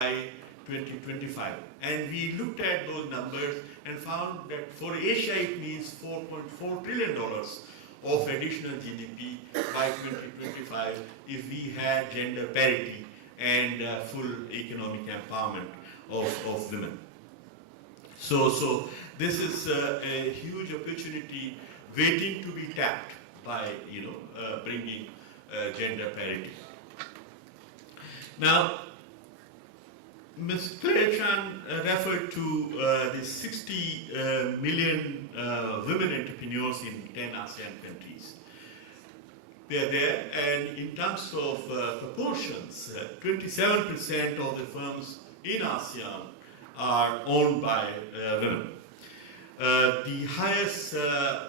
by 2025. And we looked at those numbers and found that for Asia it means $4.4 trillion of additional GDP by 2025 if we had gender parity and full economic empowerment of women. So this is a huge opportunity waiting to be tapped by bringing gender parity. Now, Ms. Claire Chan referred to the 60 million women entrepreneurs in 10 ASEAN countries. They are there, and in terms of proportions, 27% of the firms in ASEAN are owned by women. The highest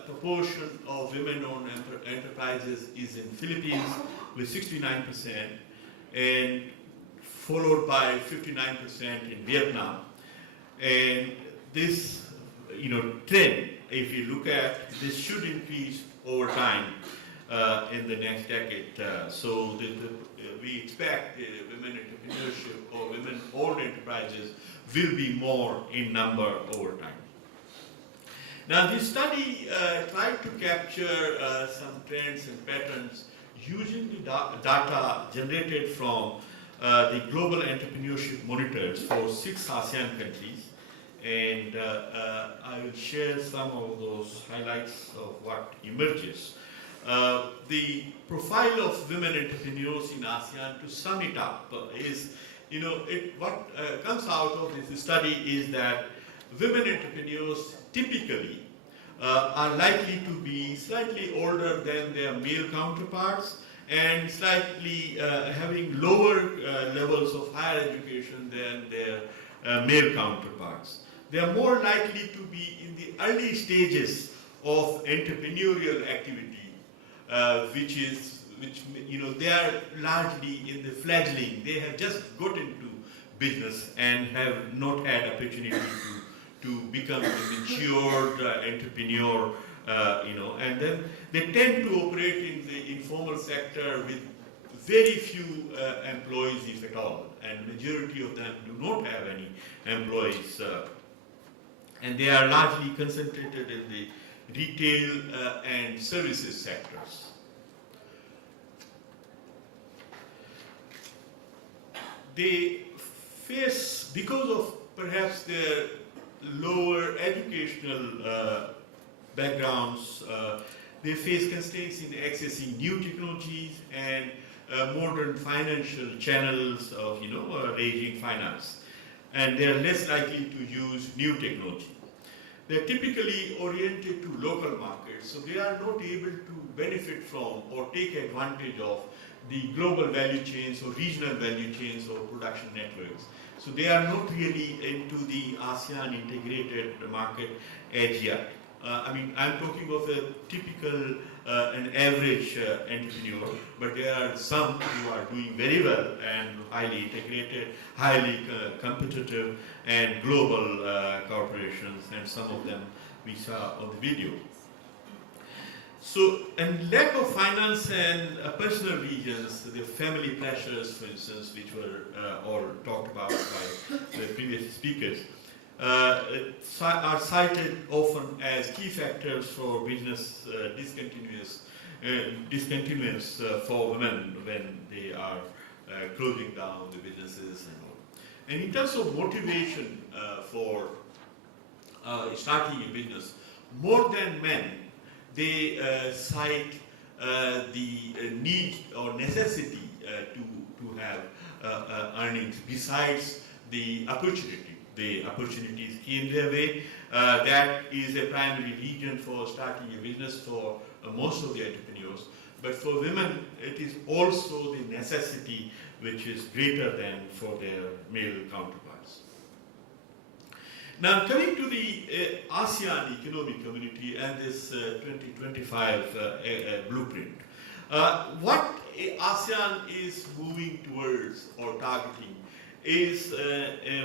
proportion of women-owned enterprises is in Philippines with 69%, and followed by 59% in Vietnam. And this, trend, if you look at, this should increase over time in the next decade. So we expect women entrepreneurship or women-owned enterprises will be more in number over time. Now, this study tried to capture some trends and patterns using the data generated from the Global Entrepreneurship Monitors for 6 ASEAN countries, and I will share some of those highlights of what emerges. The profile of women entrepreneurs in ASEAN, to sum it up, is, what comes out of this study is that women entrepreneurs typically are likely to be slightly older than their male counterparts and slightly having lower levels of higher education than their male counterparts. They are more likely to be in the early stages of entrepreneurial activity, which they are largely in the fledgling. They have just got into business and have not had opportunity to become a matured entrepreneur. And then they tend to operate in the informal sector with very few employees, if at all, and majority of them do not have any employees. And they are largely concentrated in the retail and services sectors. They face, because of perhaps their lower educational backgrounds, they face constraints in accessing new technologies and modern financial channels of raising finance, and they are less likely to use new technology. They are typically oriented to local markets, so they are not able to benefit from or take advantage of the global value chains or regional value chains or production networks. So they are not really into the ASEAN integrated market as yet. I'm talking of a typical an average entrepreneur, but there are some who are doing very well and highly integrated, highly competitive and global corporations, and some of them we saw on the video. So, and lack of finance and personal reasons, the family pressures, for instance, which were all talked about by the previous speakers, are cited often as key factors for business discontinuance for women when they are closing down the businesses and all. And in terms of motivation for starting a business, more than men, they cite the need or necessity to have earnings besides the opportunity. The opportunities came their way. That is a primary reason for starting a business for most of the entrepreneurs. But for women, it is also the necessity which is greater than for their male counterparts. Now, coming to the ASEAN Economic Community and this 2025 blueprint, what ASEAN is moving towards or targeting is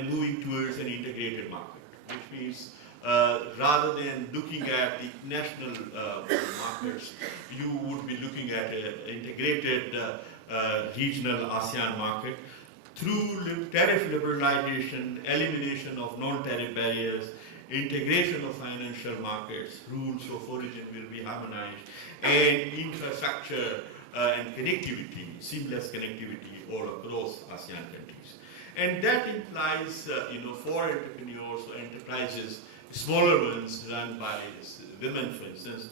moving towards an integrated market, which means rather than looking at the national markets, you would be looking at an integrated regional ASEAN market through tariff liberalization, elimination of non-tariff barriers, integration of financial markets, rules of origin will be harmonized, and infrastructure and connectivity, seamless connectivity all across ASEAN countries. And that implies, for entrepreneurs or enterprises, smaller ones run by women, for instance,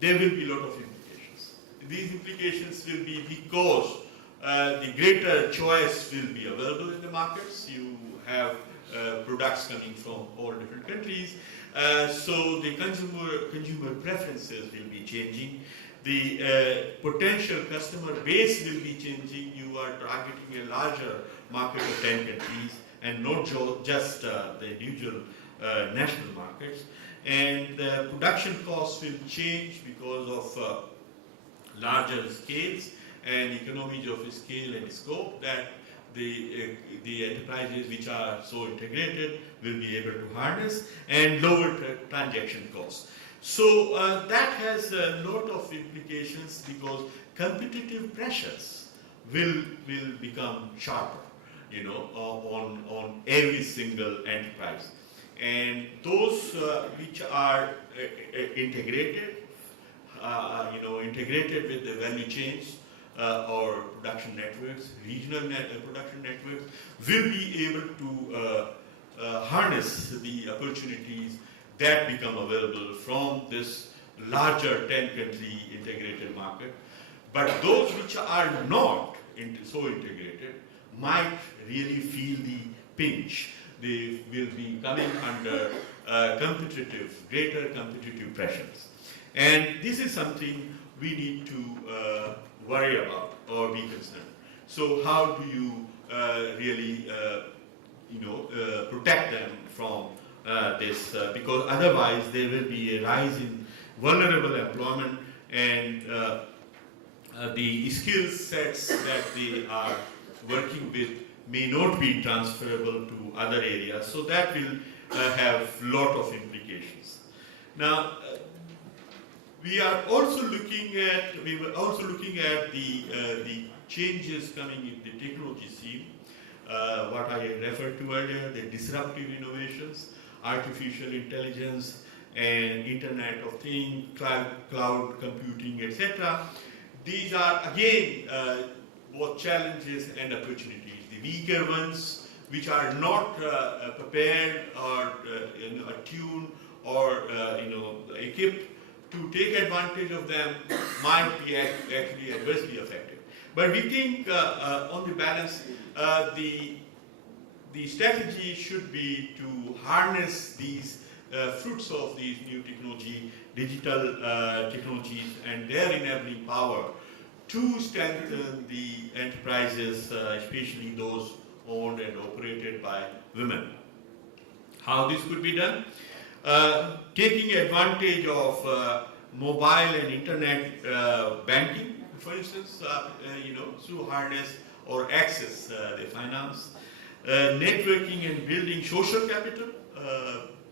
there will be a lot of implications. These implications will be because the greater choice will be available in the markets. You have products coming from all different countries, so the consumer preferences will be changing. The potential customer base will be changing. You are targeting a larger market of 10 countries and not just the individual national markets. And the production costs will change because of larger scales and economies of scale and scope that the enterprises which are so integrated will be able to harness, and lower transaction costs. So that has a lot of implications because competitive pressures will become sharper, on every single enterprise. And those which are integrated, integrated with the value chains or production networks, regional production networks, will be able to harness the opportunities that become available from this larger 10-country integrated market. But those which are not so integrated might really feel the pinch. They will be coming under greater competitive pressures. And this is something we need to worry about or be concerned. So how do you really, protect them from this? Because otherwise there will be a rise in vulnerable employment, and the skill sets that they are working with may not be transferable to other areas. So that will have lot of implications. Now, we were also looking at the changes coming in the technology scene, what I referred to earlier, the disruptive innovations, artificial intelligence and Internet of Things, cloud computing, etc. These are again both challenges and opportunities. The weaker ones, which are not prepared or attuned or equipped to take advantage of them, might be actually adversely affected. But we think, on the balance, the strategy should be to harness these fruits of these new digital technologies and their enabling power to strengthen the enterprises, especially those owned and operated by women. How this could be done? Taking advantage of mobile and internet banking, for instance, through harness or access the finance, networking and building social capital.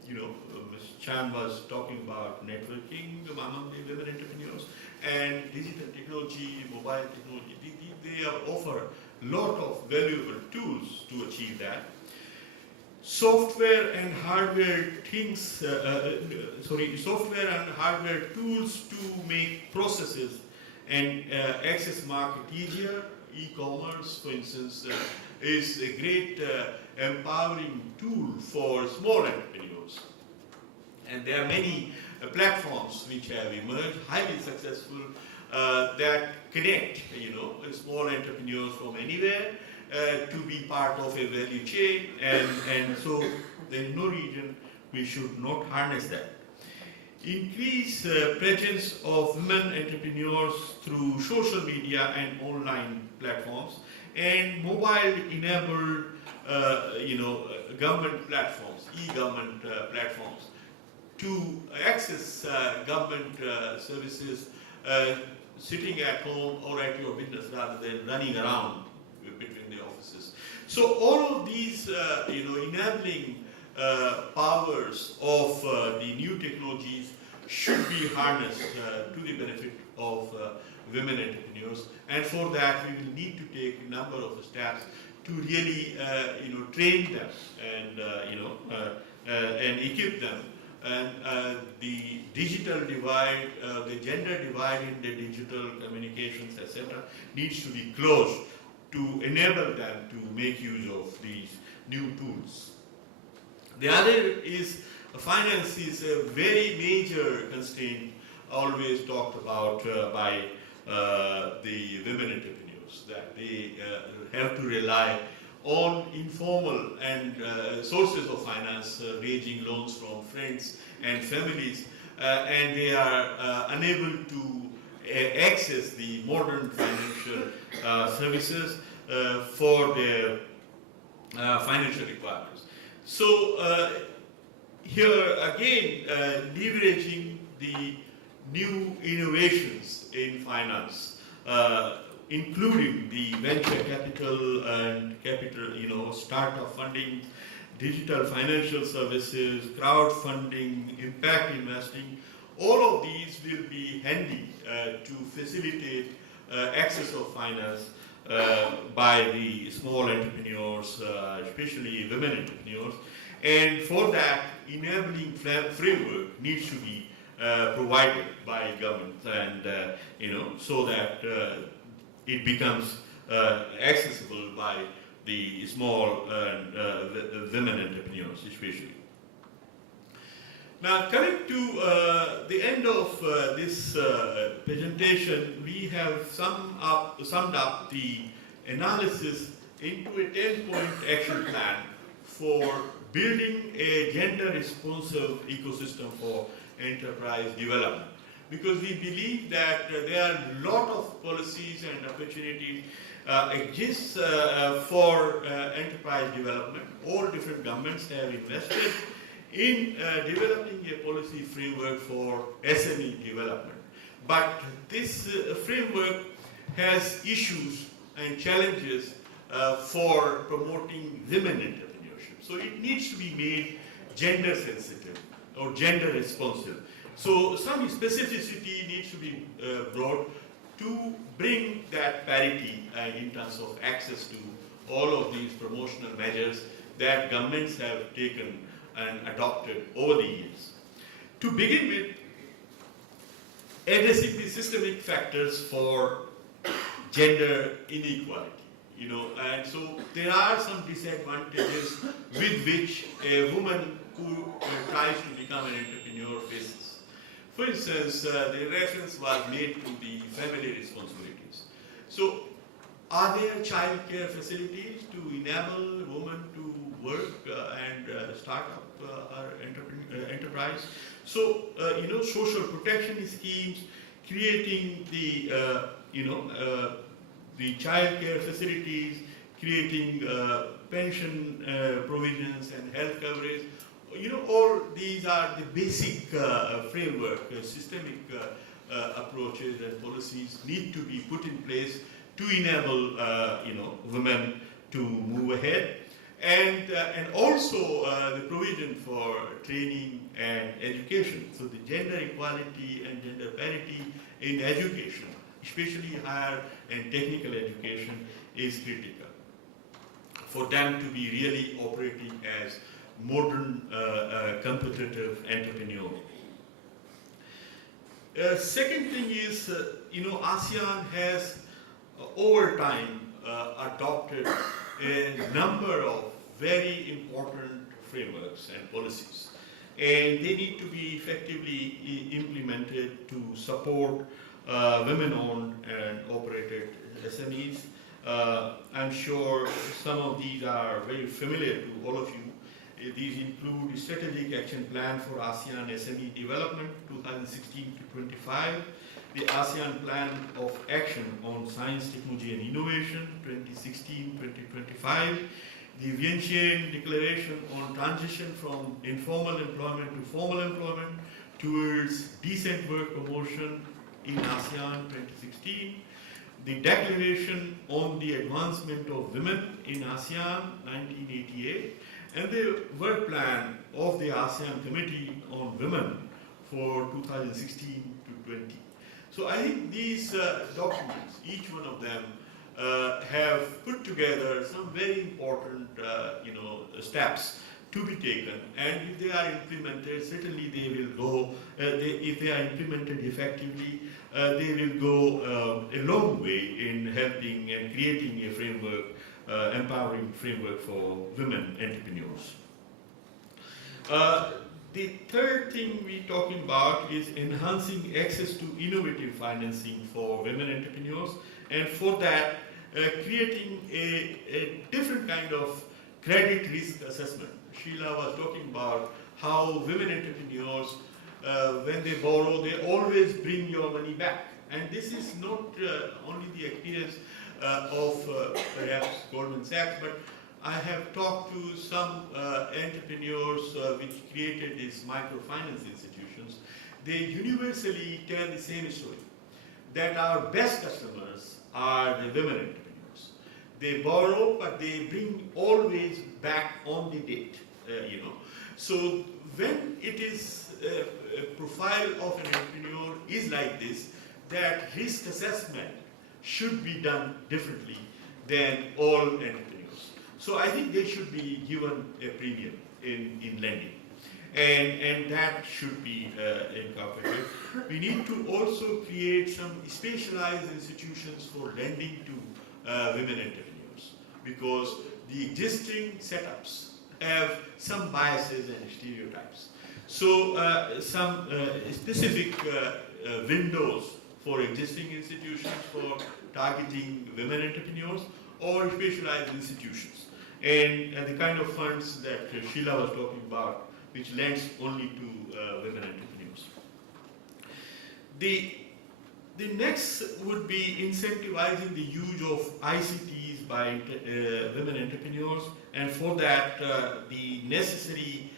Ms. Chan was talking about networking among the women entrepreneurs, and digital technology, mobile technology. They offer a lot of valuable tools to achieve that. Software and hardware tools to make processes and access market easier. E-commerce, for instance, is a great empowering tool for small entrepreneurs. And there are many platforms which have emerged, highly successful, that connect, small entrepreneurs from anywhere to be part of a value chain, and so there is no reason we should not harness that. Increase presence of women entrepreneurs through social media and online platforms, and mobile-enabled, government platforms, e-government platforms, to access government services sitting at home or at your business rather than running around between the offices. So all of these, enabling powers of the new technologies should be harnessed to the benefit of women entrepreneurs. And for that, we will need to take a number of steps to really, train them and, and equip them. And the digital divide, the gender divide in the digital communications, etc., needs to be closed to enable them to make use of these new tools. The other is finance is a very major constraint always talked about by the women entrepreneurs, that they have to rely on informal and sources of finance, ranging loans from friends and families, and they are unable to access the modern financial services for their financial requirements. So here again, leveraging the new innovations in finance, including the venture capital and capital, startup funding, digital financial services, crowdfunding, impact investing. All of these will be handy to facilitate access of finance by the small entrepreneurs, especially women entrepreneurs. And for that, enabling framework needs to be provided by government, and so that it becomes accessible by the small women entrepreneurs, especially. Now, coming to the end of this presentation, we have summed up the analysis into a 10-point action plan for building a gender-responsive ecosystem for enterprise development. Because we believe that there are a lot of policies and opportunities exist for enterprise development. All different governments have invested in developing a policy framework for SME development. But this framework has issues and challenges for promoting women entrepreneurship. So it needs to be made gender sensitive or gender responsive. So some specificity needs to be brought to bring that parity in terms of access to all of these promotional measures that governments have taken and adopted over the years. To begin with, addressing the systemic factors for gender inequality, and so there are some disadvantages with which a woman who tries to become an entrepreneur faces. For instance, the reference was made to the family responsibilities. So, are there childcare facilities to enable women to work and start up our enterprise? So, social protection schemes, creating the, the childcare facilities, creating pension provisions and health coverage. All these are the basic framework, systemic approaches and policies need to be put in place to enable, women to move ahead. And also the provision for training and education. So the gender equality and gender parity in education, especially higher and technical education, is critical for them to be really operating as modern competitive entrepreneur. Second thing is, ASEAN has over time adopted a number of very important frameworks and policies, and they need to be effectively implemented to support women-owned and operated SMEs. I'm sure some of these are very familiar to all of you. These include Strategic Action Plan for ASEAN SME Development 2016 to 25, the ASEAN Plan of Action on Science, Technology and Innovation 2016-2025, the Vientiane Declaration on Transition from Informal Employment to Formal Employment towards Decent Work Promotion in ASEAN 2016, the Declaration on the Advancement of Women in ASEAN 1988, and the work plan of the ASEAN Committee on Women for 2016 to 20. So I think these documents, each one of them, have put together some very important, steps to be taken, and if they are implemented, certainly they will go. If they are implemented effectively, they will go a long way in helping and creating a framework, empowering framework for women entrepreneurs. The third thing we're talking about is enhancing access to innovative financing for women entrepreneurs, and for that, creating a different kind of credit risk assessment. Sheila was talking about how women entrepreneurs, when they borrow, they always bring your money back. And this is not only the experience of perhaps Goldman Sachs, but I have talked to some entrepreneurs which created these microfinance institutions. They universally tell the same story, that our best customers are the women entrepreneurs. They borrow, but they bring always back on the date, So when it is a profile of an entrepreneur is like this, that risk assessment should be done differently than all entrepreneurs. So I think they should be given a premium in lending. And that should be incorporated. We need to also create some specialized institutions for lending to women entrepreneurs, because the existing setups have some biases and stereotypes. So some specific windows for existing institutions for targeting women entrepreneurs or specialized institutions. And the kind of funds that Sheila was talking about, which lends only to women entrepreneurs. The next would be incentivizing the use of ICTs by women entrepreneurs, and for that the necessary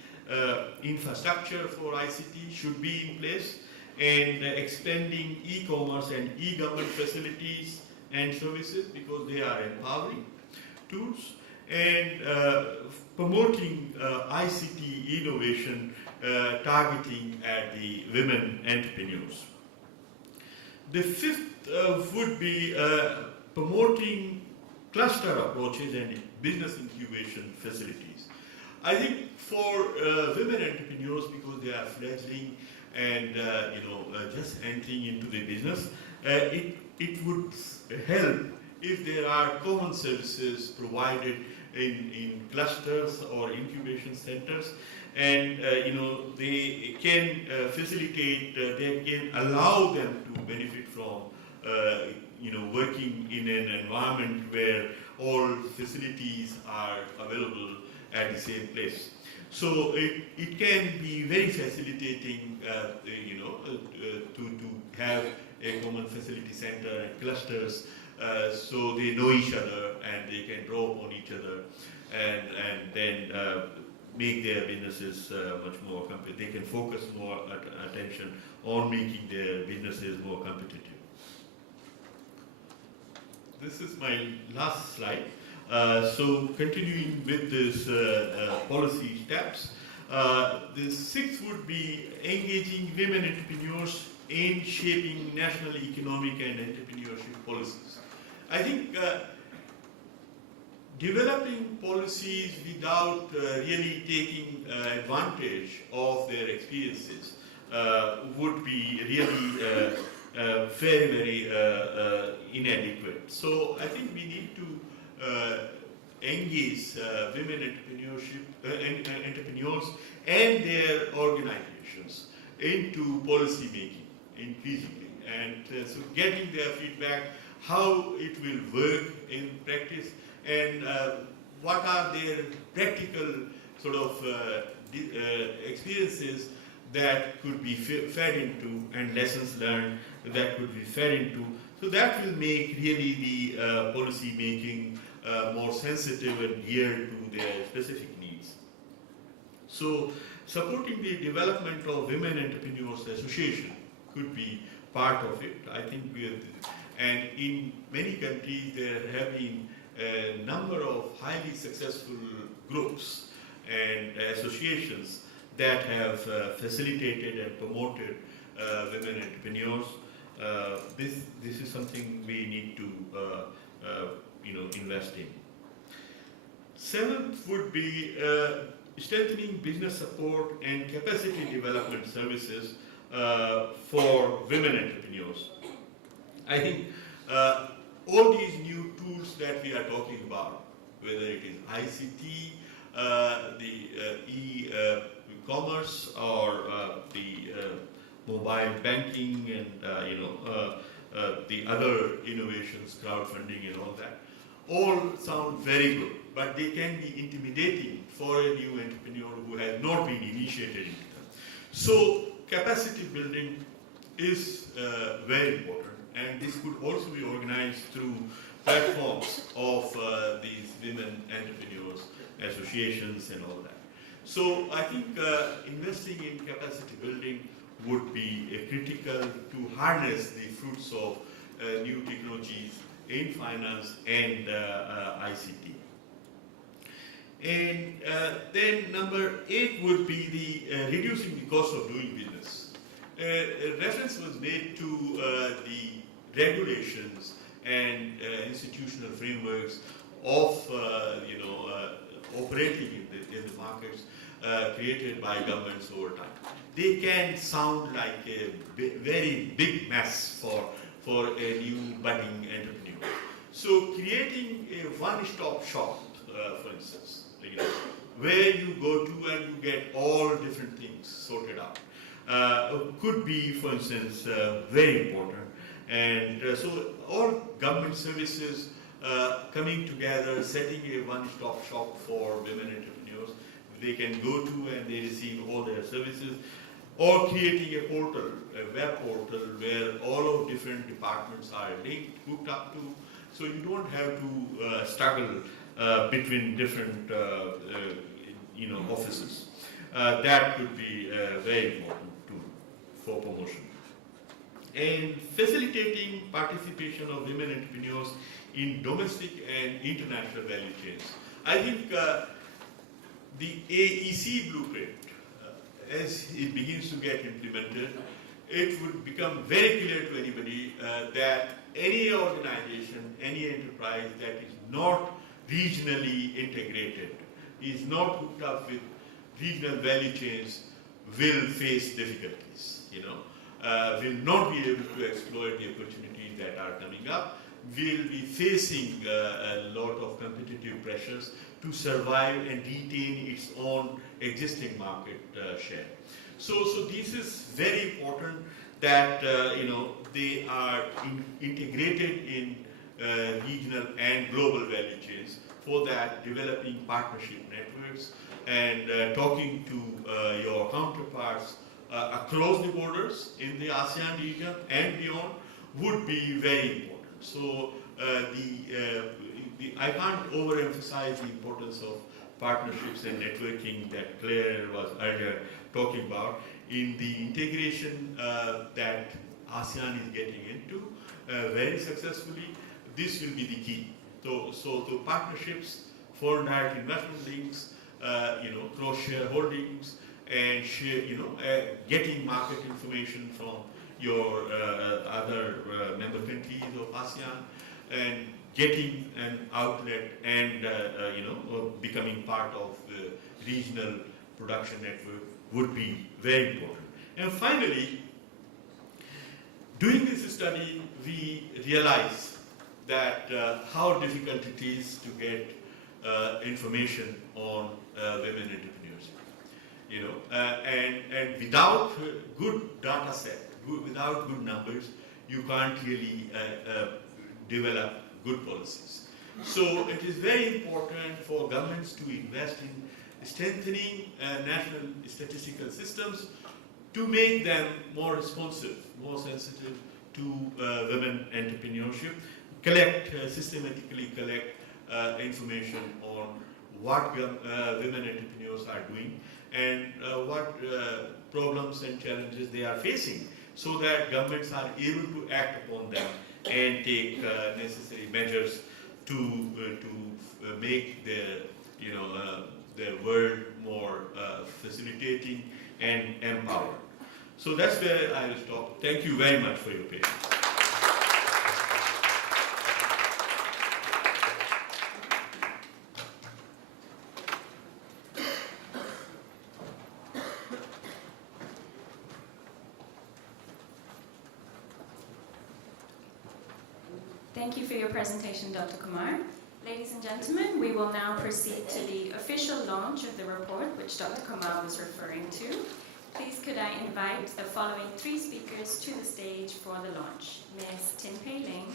infrastructure for ICT should be in place, and expanding e-commerce and e-government facilities and services, because they are empowering tools, and promoting ICT innovation targeting at the women entrepreneurs. The fifth would be promoting cluster approaches and business incubation facilities. I think for women entrepreneurs, because they are fledgling and just entering into the business, it would help if there are common services provided in clusters or incubation centers, and they can facilitate, they can allow them to benefit from working in an environment where all facilities are available at the same place. So it can be very facilitating, to have a common facility center and clusters, so they know each other and they can draw upon each other, and then make their businesses much more competitive. They can focus more attention on making their businesses more competitive. This is my last slide. So continuing with this policy steps, the sixth would be engaging women entrepreneurs in shaping national economic and entrepreneurship policies. I think developing policies without really taking advantage of their experiences would be really very, very inadequate. So I think we need to engage women entrepreneurs and their organizations into policy making increasingly, and so getting their feedback, how it will work in practice, and what are their practical sort of experiences that could be fed into, and lessons learned that could be fed into. So that will make really the policy making more sensitive and geared to their specific needs. So supporting the development of Women Entrepreneurs Association could be part of it. I think and in many countries there have been a number of highly successful groups and associations that have facilitated and promoted women entrepreneurs. this is something we need to invest in. Seventh would be strengthening business support and capacity development services for women entrepreneurs. I think all these new tools that we are talking about, whether it is ICT, the e-commerce, or the mobile banking, and the other innovations, crowdfunding, and all that, all sound very good, but they can be intimidating for a new entrepreneur who has not been initiated into them. So capacity building is very important, and this could also be organized through platforms of these women entrepreneurs, associations, and all that. So I think investing in capacity building would be critical to harness the fruits of new technologies in finance and ICT. And then number 8 would be the reducing the cost of doing business. A reference was made to the regulations and institutional frameworks of operating in the markets created by governments over time. They can sound like a very big mess for a new budding entrepreneur. So creating a one-stop shop, for instance, where you go to and you get all different things sorted out, could be, for instance, very important. And so all government services coming together, setting a one-stop shop for women entrepreneurs, they can go to and they receive all their services, or creating a portal, a web portal, where all of different departments are linked, hooked up to, so you don't have to struggle between different offices. That could be very important for promotion. And facilitating participation of women entrepreneurs in domestic and international value chains. I think the AEC blueprint, as it begins to get implemented, it would become very clear to anybody that any organization, any enterprise that is not regionally integrated, is not hooked up with regional value chains, will face difficulties, will not be able to exploit the opportunities that are coming up, will be facing a lot of competitive pressures to survive and retain its own existing market share. So this is very important that they are integrated in regional and global value chains. For that, developing partnership networks and talking to your counterparts across the borders in the ASEAN region and beyond would be very important. So I can't overemphasize the importance of partnerships and networking that Claire was earlier talking about in the integration that ASEAN is getting into very successfully. This will be the key. So partnerships, foreign direct investment links, cross shareholdings, and getting market information from your other member countries of ASEAN, and getting an outlet and becoming part of the regional production network would be very important. And finally, doing this study, we realize that how difficult it is to get information on women entrepreneurship. And without good data set, without good numbers, you can't really develop good policies. So it is very important for governments to invest in strengthening national statistical systems to make them more responsive, more sensitive to women entrepreneurship, systematically collect information on what women entrepreneurs are doing and what problems and challenges they are facing, so that governments are able to act upon them and take necessary measures to make the world more facilitating and empowered. So that's where I will stop. Thank you very much for your patience. Thank you for your presentation, Dr. Kumar. Ladies and gentlemen, we will now proceed to the official launch of the report, which Dr. Kumar was referring to. Please could I invite the following 3 speakers to the stage for the launch. Ms. Tin Pei Ling,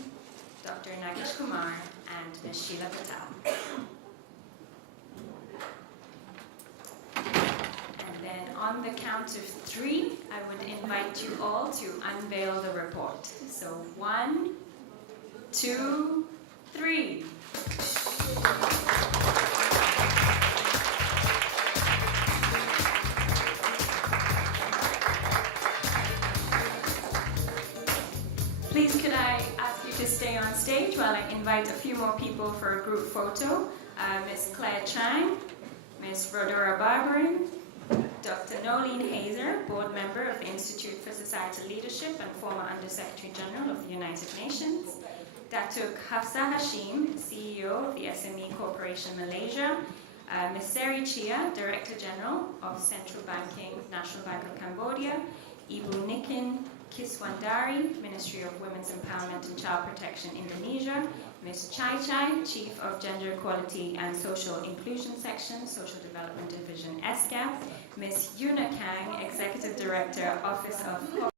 Dr. Nagesh Kumar, and Ms. Sheila Patel. And then on the count of 3, I would invite you all to unveil the report. So 1, 2, 3. Please could I ask you to stay on stage while I invite a few more people for a group photo. Ms. Claire Chang, Ms. Rodora Barbarin, Dr. Nolene Hazer, board member of the Institute for Societal Leadership and former Under-Secretary General of the United Nations, Datuk Hafsa Hashim, CEO of the SME Corporation Malaysia, Ms. Seri Chia, Director General of Central Banking, National Bank of Cambodia, Ibu Nikin Kiswandari, Ministry of Women's Empowerment and Child Protection, Indonesia, Ms. Chai Chai, Chief of Gender Equality and Social Inclusion Section, Social Development Division, ESCAP, Ms. Yuna Kang, Executive Director, Office of